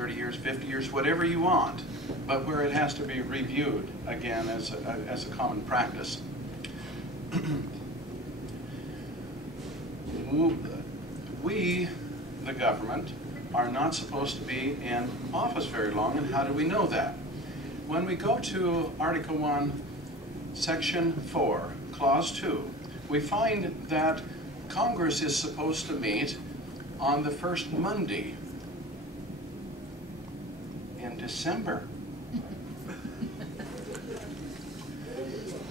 30 years, 50 years, whatever you want, but where it has to be reviewed again as a common practice. We, the government, are not supposed to be in office very long, and how do we know that? When we go to Article 1, Section 4, Clause 2, we find that Congress is supposed to meet on the first Monday in December.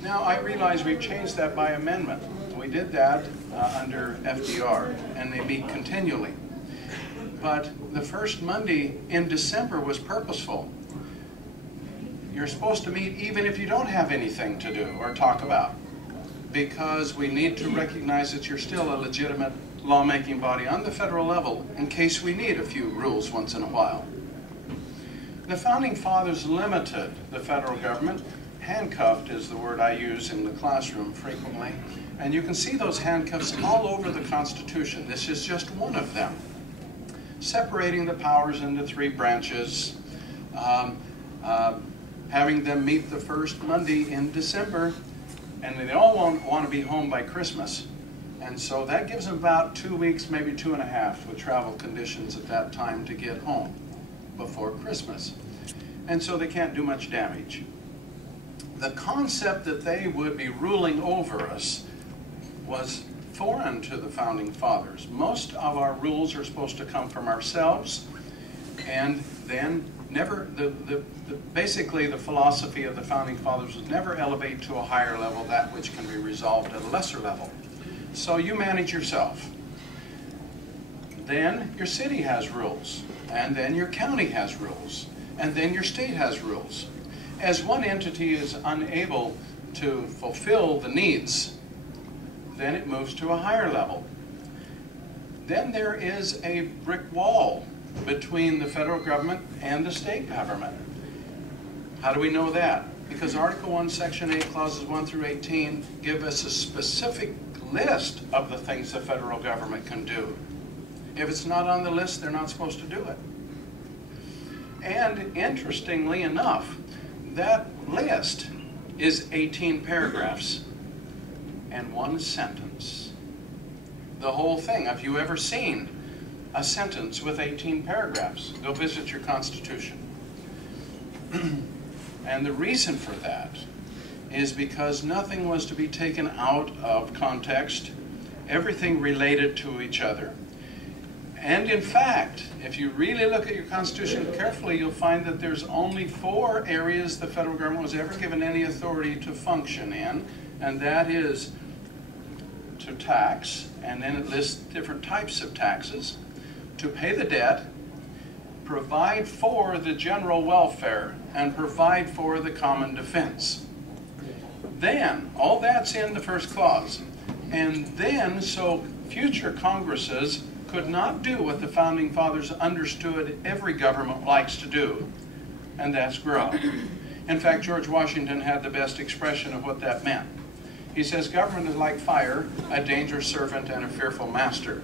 Now, I realize we've changed that by amendment. We did that under FDR, and they meet continually. But the first Monday in December was purposeful. You're supposed to meet even if you don't have anything to do or talk about, because we need to recognize that you're still a legitimate lawmaking body on the federal level in case we need a few rules once in a while. The Founding Fathers limited the federal government. Handcuffed is the word I use in the classroom frequently. And you can see those handcuffs all over the Constitution. This is just one of them. Separating the powers into 3 branches, having them meet the first Monday in December, and they all want to be home by Christmas. And so that gives them about 2 weeks, maybe 2.5 with travel conditions at that time to get home before Christmas. And so they can't do much damage. The concept that they would be ruling over us was foreign to the Founding Fathers. Most of our rules are supposed to come from ourselves, and then basically the philosophy of the Founding Fathers was never elevate to a higher level that which can be resolved at a lesser level. So you manage yourself. Then your city has rules, and then your county has rules, and then your state has rules. As one entity is unable to fulfill the needs, then it moves to a higher level. Then there is a brick wall between the federal government and the state government. How do we know that? Because Article 1, Section 8, Clauses 1 through 18 give us a specific list of the things the federal government can do. If it's not on the list, they're not supposed to do it. And interestingly enough, that list is 18 paragraphs and 1 sentence. The whole thing. Have you ever seen a sentence with 18 paragraphs? Go visit your Constitution. And the reason for that is because nothing was to be taken out of context. Everything related to each other. And in fact, if you really look at your Constitution carefully, you'll find that there's only 4 areas the federal government was ever given any authority to function in, and that is to tax, and then it lists different types of taxes, to pay the debt, provide for the general welfare, and provide for the common defense. Then, all that's in the first clause. And then, so future Congresses could not do what the Founding Fathers understood every government likes to do, and that's grow. In fact, George Washington had the best expression of what that meant. He says, government is like fire, a dangerous servant and a fearful master.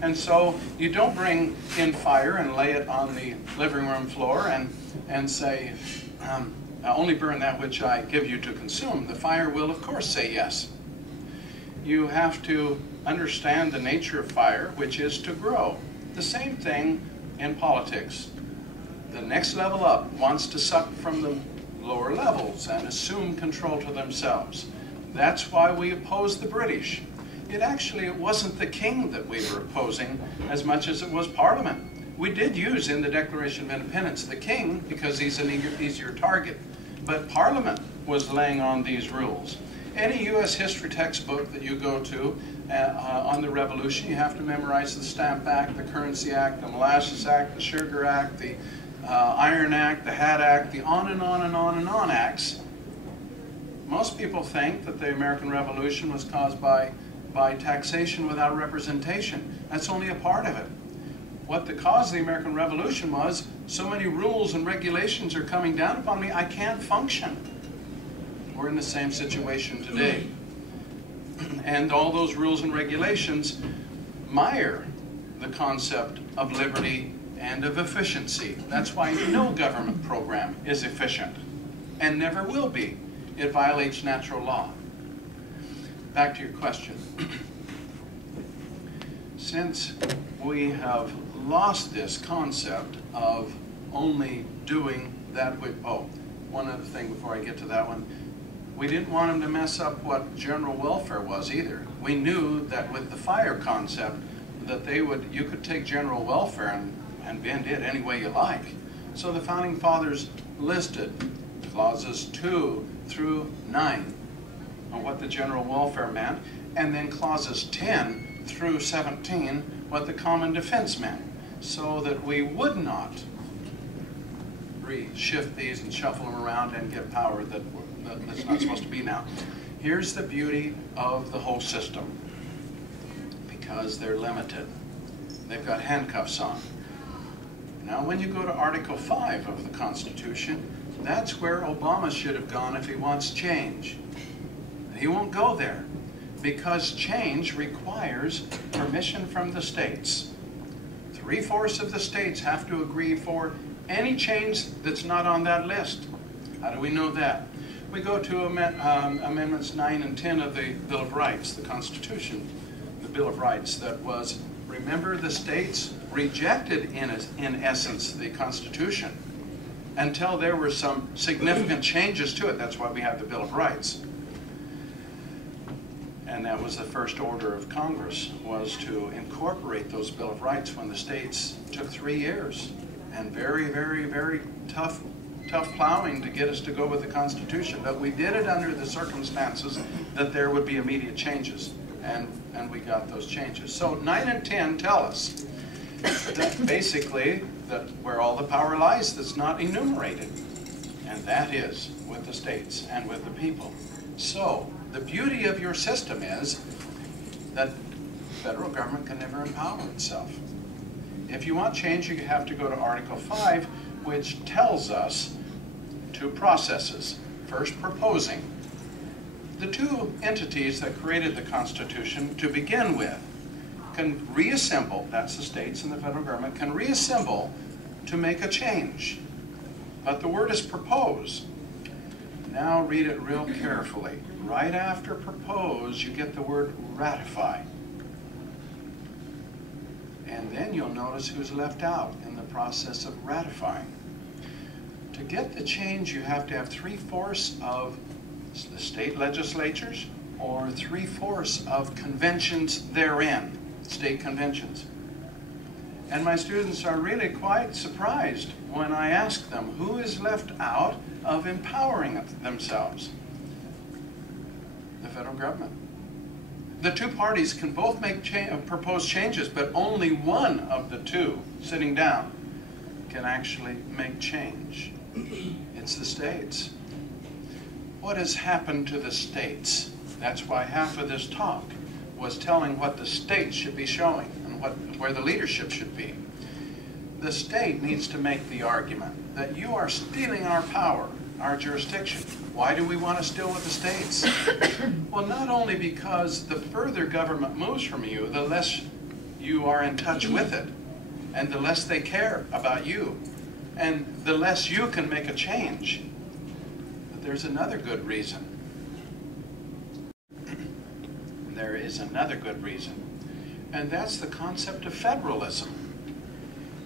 And so you don't bring in fire and lay it on the living room floor and say, only burn that which I give you to consume. The fire will, of course, say yes. You have to understand the nature of fire, which is to grow. The same thing in politics. The next level up wants to suck from the lower levels and assume control to themselves. That's why we oppose the British. It wasn't the king that we were opposing as much as it was Parliament. We did use in the Declaration of Independence the king because he's an easier target, but Parliament was laying on these rules. Any U.S. history textbook that you go to on the Revolution, you have to memorize the Stamp Act, the Currency Act, the Molasses Act, the Sugar Act, the Iron Act, the Hat Act, the on and on and on and on acts. Most people think that the American Revolution was caused by taxation without representation. That's only a part of it. What the cause of the American Revolution was, so many rules and regulations are coming down upon me, I can't function. We're in the same situation today. And all those rules and regulations mire the concept of liberty and of efficiency. That's why no government program is efficient and never will be. It violates natural law. Back to your question. Since we have lost this concept of only doing that which, oh, one other thing before I get to that one. We didn't want them to mess up what general welfare was either. We knew that with the fire concept that you could take general welfare and bend it any way you like. So the founding fathers listed clauses 2 through 9 on what the general welfare meant, and then clauses 10 through 17 what the common defense meant, so that we would not shift these and shuffle them around and get power that's not supposed to be now. Here's the beauty of the whole system. Because they're limited. They've got handcuffs on. Now when you go to Article 5 of the Constitution, that's where Obama should have gone if he wants change. He won't go there because change requires permission from the states. 3/4 of the states have to agree for any change that's not on that list. How do we know that? We go to Amendments 9 and 10 of the Bill of Rights, the Constitution, the Bill of Rights that was, remember, the states rejected in essence the Constitution until there were some significant changes to it. That's why we have the Bill of Rights. And that was the first order of Congress, was to incorporate those Bill of Rights when the states took 3 years. And very, very, very tough plowing to get us to go with the Constitution. But we did it under the circumstances that there would be immediate changes. And we got those changes. So 9 and 10 tell us that basically that where all the power lies that's not enumerated. And that is with the states and with the people. So the beauty of your system is that the federal government can never empower itself. If you want change, you have to go to Article 5, which tells us 2 processes. First, proposing. The 2 entities that created the Constitution to begin with can reassemble, that's the states and the federal government, can reassemble to make a change. But the word is propose. Now read it real carefully. Right after propose, you get the word ratify. And then you'll notice who's left out in the process of ratifying. To get the change, you have to have 3/4 of the state legislatures or 3/4 of conventions therein, state conventions. And my students are really quite surprised when I ask them who is left out of empowering themselves. The federal government. The 2 parties can both make propose changes, but only one of the 2 sitting down can actually make change. It's the states. What has happened to the states? That's why half of this talk was telling what the states should be showing and where the leadership should be. The state needs to make the argument that you are stealing our power, our jurisdiction. Why do we want to steal with the states? Well, not only because the further government moves from you, the less you are in touch with it, and the less they care about you, and the less you can make a change. But there's another good reason. There is another good reason, and that's the concept of federalism.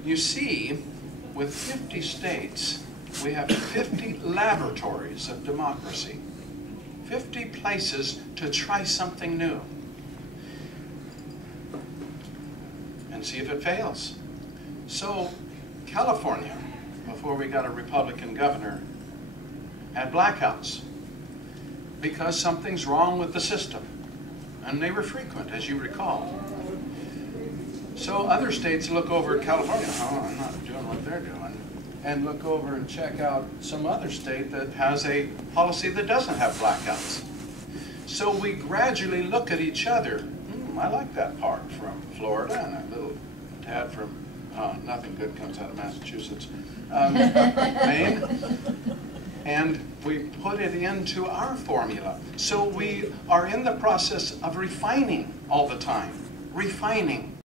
You see, with 50 states, we have 50 laboratories of democracy, 50 places to try something new and see if it fails. So California, before we got a Republican governor, had blackouts because something's wrong with the system, and they were frequent, as you recall. So other states look over at California, oh, I'm not doing what they're doing, and look over and check out some other state that has a policy that doesn't have blackouts. So we gradually look at each other. I like that part from Florida, and a little tad from, nothing good comes out of Massachusetts, Maine. And we put it into our formula. So we are in the process of refining all the time, refining.